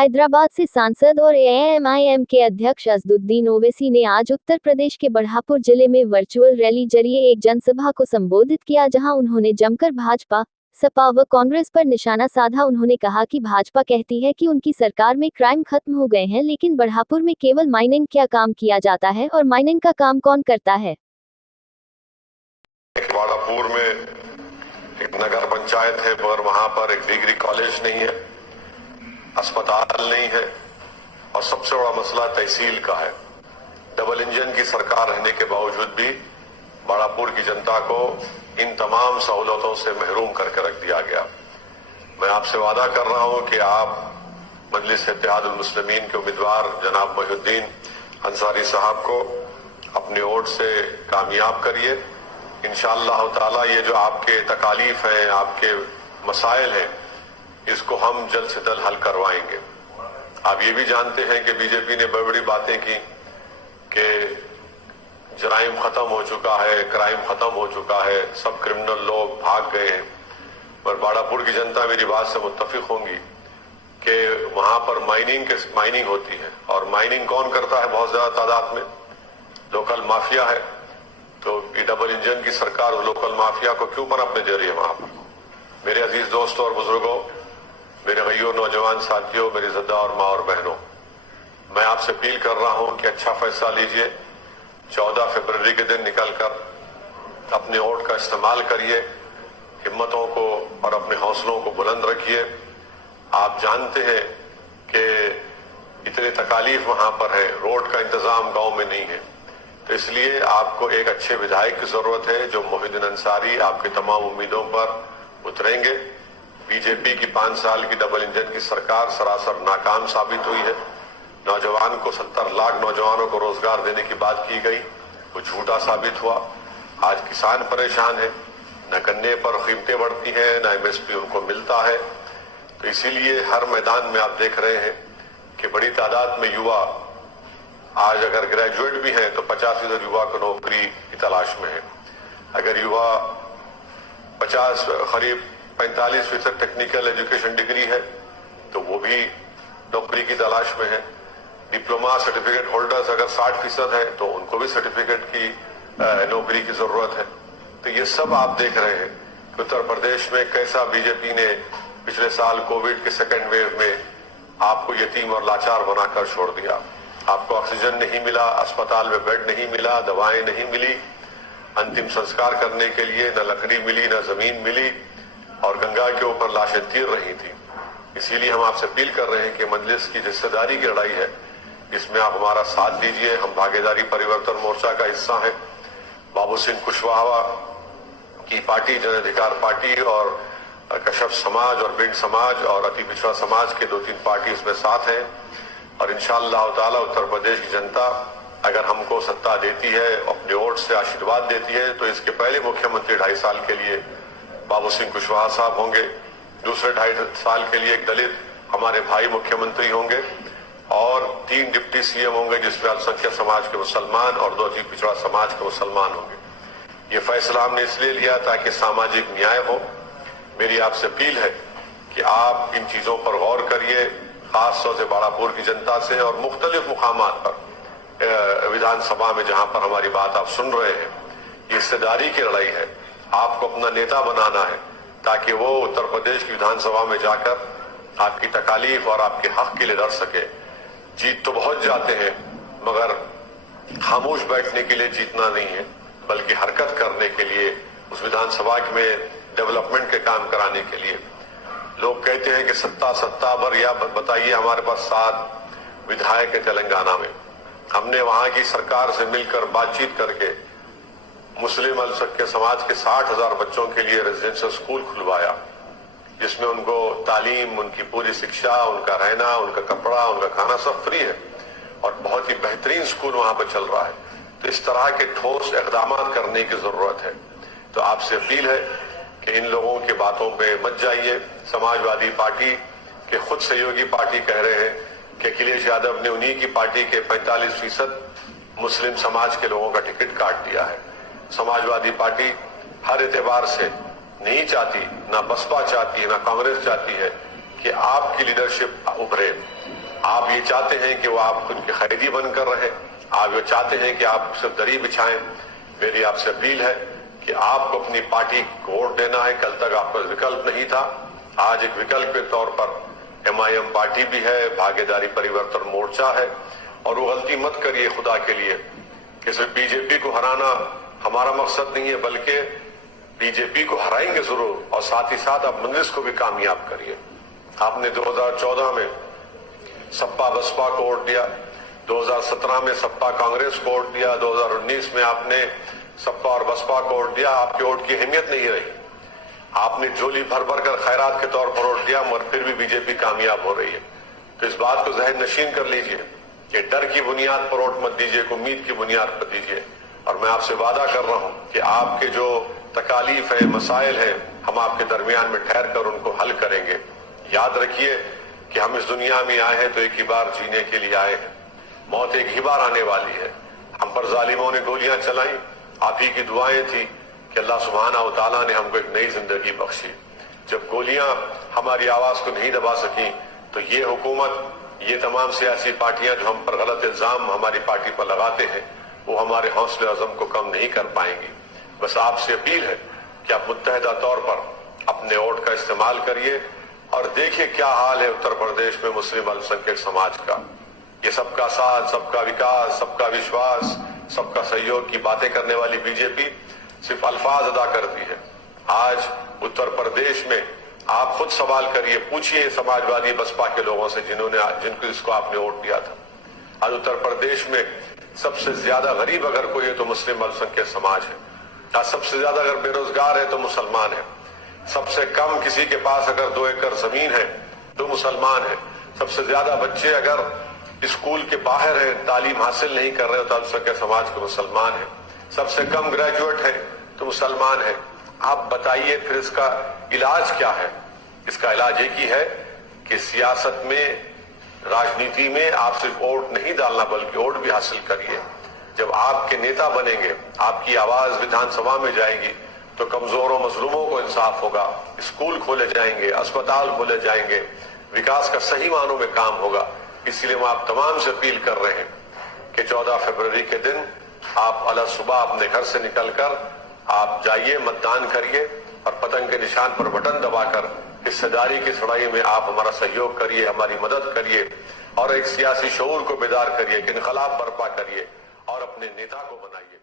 हैदराबाद से सांसद और एआईएमआईएम के अध्यक्ष असदुद्दीन ओवैसी ने आज उत्तर प्रदेश के बढ़ापुर जिले में वर्चुअल रैली जरिए एक जनसभा को संबोधित किया, जहां उन्होंने जमकर भाजपा, सपा व कांग्रेस पर निशाना साधा। उन्होंने कहा कि भाजपा कहती है कि उनकी सरकार में क्राइम खत्म हो गए हैं, लेकिन बढ़ापुर में केवल माइनिंग क्या काम किया जाता है और माइनिंग का काम कौन करता है। बढ़ापुर में एक नगर पंचायत है, पर वहां पर एक डिग्री कॉलेज नहीं है, अस्पताल नहीं है, और सबसे बड़ा मसला तहसील का है। डबल इंजन की सरकार रहने के बावजूद भी बढ़ापुर की जनता को इन तमाम सहूलतों से महरूम करके रख दिया गया। मैं आपसे वादा कर रहा हूं कि आप मजलिस इत्तेहादुल मुस्लिमीन के उम्मीदवार जनाब मोहिउद्दीन अंसारी साहब को अपने वोट से कामयाब करिए। इंशाअल्लाह ताला ये जो आपके तकालीफ हैं, आपके मसाइल हैं, इसको हम जल्द से जल्द हल करवाएंगे। आप ये भी जानते हैं कि बीजेपी ने बड़ी बड़ी बातें की कि जराइम खत्म हो चुका है, क्राइम खत्म हो चुका है, सब क्रिमिनल लोग भाग गए हैं। पर बढ़ापुर की जनता मेरी बात से मुत्तफिक होंगी कि वहां पर माइनिंग होती है, और माइनिंग कौन करता है बहुत ज्यादा तादाद में? लोकल माफिया है। तो ये डबल इंजन की सरकार लोकल माफिया को क्यों पनपने दे रही है वहां पर? मेरे अजीज दोस्तों और बुजुर्गों, मेरे भाइयों, नौजवान साथियों, मेरी ज़द्दा और माँ और बहनों, मैं आपसे अपील कर रहा हूं कि अच्छा फैसला लीजिए। 14 फरवरी के दिन निकलकर अपने वोट का इस्तेमाल करिए, हिम्मतों को और अपने हौसलों को बुलंद रखिए। आप जानते हैं कि इतने तकालीफ वहां पर है, रोड का इंतजाम गांव में नहीं है, तो इसलिए आपको एक अच्छे विधायक की जरूरत है जो मोहिउद्दीन अंसारी आपकी तमाम उम्मीदों पर उतरेंगे। बीजेपी की 5 साल की डबल इंजन की सरकार सरासर नाकाम साबित हुई है। नौजवान को 70 लाख नौजवानों को रोजगार देने की बात की गई, वो झूठा साबित हुआ। आज किसान परेशान है, न गन्ने पर कीमतें बढ़ती हैं, न एमएसपी उनको मिलता है। तो इसीलिए हर मैदान में आप देख रहे हैं कि बड़ी तादाद में युवा आज अगर ग्रेजुएट भी हैं तो 50% युवा को नौकरी की तलाश में है। अगर युवा 45% टेक्निकल एजुकेशन डिग्री है तो वो भी नौकरी की तलाश में है। डिप्लोमा सर्टिफिकेट होल्डर्स अगर 60% है तो उनको भी सर्टिफिकेट की नौकरी की जरूरत है। तो ये सब आप देख रहे हैं कि उत्तर प्रदेश में कैसा बीजेपी ने पिछले साल कोविड के सेकेंड वेव में आपको यतीम और लाचार बनाकर छोड़ दिया। आपको ऑक्सीजन नहीं मिला, अस्पताल में बेड नहीं मिला, दवाएं नहीं मिली, अंतिम संस्कार करने के लिए न लकड़ी मिली, न जमीन मिली, और गंगा के ऊपर लाशें तीर रही थी। इसीलिए हम आपसे अपील कर रहे हैं कि मजलिस की हिस्सेदारी की लड़ाई है, इसमें आप हमारा साथ दीजिए। हम भागीदारी परिवर्तन मोर्चा का हिस्सा हैं। बाबू सिंह कुशवाहा की पार्टी, जन अधिकार पार्टी, और कश्यप समाज और बिंड समाज और अति पिछड़ा समाज के 2-3 पार्टी इसमें साथ हैं। और इंशाअल्लाह ताला उत्तर प्रदेश की जनता अगर हमको सत्ता देती है, अपने वोट से आशीर्वाद देती है, तो इसके पहले मुख्यमंत्री 2.5 साल के लिए बाबू सिंह कुशवाहा साहब होंगे। दूसरे 2.5 साल के लिए एक दलित हमारे भाई मुख्यमंत्री होंगे, और 3 डिप्टी सीएम होंगे जिसमें अल्पसंख्यक समाज के मुसलमान और 2 अति पिछड़ा समाज के मुसलमान होंगे। ये फैसला हमने इसलिए लिया ताकि सामाजिक न्याय हो। मेरी आपसे अपील है कि आप इन चीजों पर गौर करिए, खास तौर से बढ़ापुर की जनता से, और मुख्तलिफ मुकामात पर विधानसभा में जहां पर हमारी बात आप सुन रहे हैं। ये हिस्सेदारी की लड़ाई है, आपको अपना नेता बनाना है ताकि वो उत्तर प्रदेश की विधानसभा में जाकर आपकी तकालीफ और आपके हक के लिए लड़ सके। जीत तो बहुत जाते हैं, मगर खामोश बैठने के लिए जीतना नहीं है, बल्कि हरकत करने के लिए, उस विधानसभा में डेवलपमेंट के काम कराने के लिए। लोग कहते हैं कि सत्ता भर, या बताइए, हमारे पास 7 विधायक है तेलंगाना में। हमने वहां की सरकार से मिलकर बातचीत करके मुस्लिम अल्पसंख्यक समाज के 60,000 बच्चों के लिए रेजिडेंशियल स्कूल खुलवाया, जिसमें उनको तालीम, उनकी पूरी शिक्षा, उनका रहना, उनका कपड़ा, उनका खाना सब फ्री है, और बहुत ही बेहतरीन स्कूल वहां पर चल रहा है। तो इस तरह के ठोस इक़दाम करने की जरूरत है। तो आपसे अपील है कि इन लोगों की बातों पे मत जाइए। समाजवादी पार्टी के खुद सहयोगी पार्टी कह रहे हैं कि अखिलेश यादव ने उन्हीं की पार्टी के 45% मुस्लिम समाज के लोगों का टिकट काट दिया है। समाजवादी पार्टी हर एतबार से नहीं चाहती, ना बसपा चाहती है, ना कांग्रेस चाहती है कि आपकी लीडरशिप उभरे। آپ یہ چاہتے ہیں کہ وہ آپ ان کے قیدی بن کر رہیں، آپ یہ چاہتے ہیں کہ آپ صرف دری بچھائیں، میری آپ سے اپیل ہے کہ آپ کو اپنی پارٹی کو ووٹ دینا ہے۔ کل تک آپ کا وکلپ نہیں تھا، آج ایک وکلپ کے طور پر MIM پارٹی بھی ہے، بھاگیداری پریورتن مورچہ ہے، اور وہ غلطی مت کریے خدا کے لیے کہ صرف BJP کو ہرانا ہمارا مقصد نہیں ہے، بلکہ BJP کو ہرائیں گے ضرور، اور ساتھ ہی ساتھ آپ منگس کو بھی کامیاب کریے۔ آپ نے 2014 میں سپا بسپا کو ووٹ دیا، 2017 میں سپا کانگریس کو ووٹ دیا، 2019 میں آپ نے سپا اور بسپا کو ووٹ دیا۔ آپ کے ووٹ کی اہمیت نہیں رہی، آپ نے جھولی بھر بھر کر خیرات کے طور پر ووٹ دیا، مگر پھر بھی BJP کامیاب ہو رہی ہے۔ تو اس بات کو ذہن نشین کر لیجئے کہ ڈر کی بنیاد پر ووٹ مت دیجئے، امید کی بنیاد پر دیجئے، اور میں آپ سے وعدہ کر رہا ہوں کہ آپ کے جو تکالیف ہیں، مسائل ہیں، ہم آپ کے درمیان میں ٹھہر کر ان کو حل کریں گے۔ یاد رکھیے کہ ہم اس دنیا میں آئے ہیں تو ایک ہی بار جینے کے لیے آئے ہیں، موت ایک ہی بار آنے والی ہے۔ ہم پر ظالموں نے گولیاں چلائیں، آپ ہی کی دعائیں تھی کہ اللہ سبحانہ و تعالیٰ نے ہم کو ایک نئی زندگی بخشی۔ جب گولیاں ہماری آواز کو نہیں دبا سکیں تو یہ حکومت، یہ تمام سیاسی پارٹیاں جو ہم پر غلط الزام ہماری پارٹی پر لگاتے ہیں، وہ ہمارے حوصلے عزم کو کم نہیں کر پائیں گی۔ بس آپ سے اپیل ہے کہ آپ متحدہ طور پر اپنے ووٹ کا استعمال کریے، اور دیکھیے کیا حال ہے اتر پردیش میں مسلم الپسنکھیک سماج کا۔ یہ سب کا ساتھ، سب کا وکاس، سب کا وشواس، سب کا سہیوگ کی باتیں کرنے والی BJP صرف الفاظ ادا کرتی ہے۔ آج اتر پردیش میں آپ خود سوال کریے، پوچھئے سماجوادی بسپا کے لوگوں سے جن کو اس کو آپ نے ووٹ دیا تھا۔ آج اتر پردیش میں سب سے زیادہ غریب اگر کوئی ہے تو مسلم الپسنکھیک سماج ہے۔ آج سب سے زیادہ اگر بے روزگار ہے تو مسلمان ہے۔ سب سے کم کسی کے پاس اگر 2 ایکڑ زمین ہے تو مسلمان ہے۔ سب سے زیادہ بچے اگر اسکول کے باہر ہیں، تعلیم حاصل نہیں کر رہے تو الپسنکھیک سماج کے مسلمان ہیں۔ سب سے کم گریجویٹ ہیں تو مسلمان ہیں۔ آپ بتائیے پھر اس کا علاج کیا ہے؟ اس کا علاج ایک ہی ہے کہ سیاست میں، راجنیتی میں آپ صرف ووٹ نہیں ڈالنا بلکہ ووٹ بھی حاصل کریے۔ جب آپ کے نیتا بنیں گے، آپ کی آواز ویدھان سبھا میں جائے گی تو کمزور و مظلوموں کو انصاف ہوگا، اسکول کھولے جائیں گے، اسپتال کھولے جائیں گے، وکاس کا صحیح معنوں میں کام ہوگا۔ اس لیے ہم آپ تمام سے اپیل کر رہے ہیں کہ 14 فروری کے دن آپ صبح اپنے گھر سے نکل کر آپ جائیے، متدان کریے، اور پتنگ کے نشان پر بٹن دبا کر حصہ داری کی لڑائی میں آپ ہمارا سہیوگ کریے، ہماری مدد کریے، اور ایک سیاسی شعور کو بیدار کریے کہ انقلاب برپا کریے اور اپنے نیتا کو بنائیے۔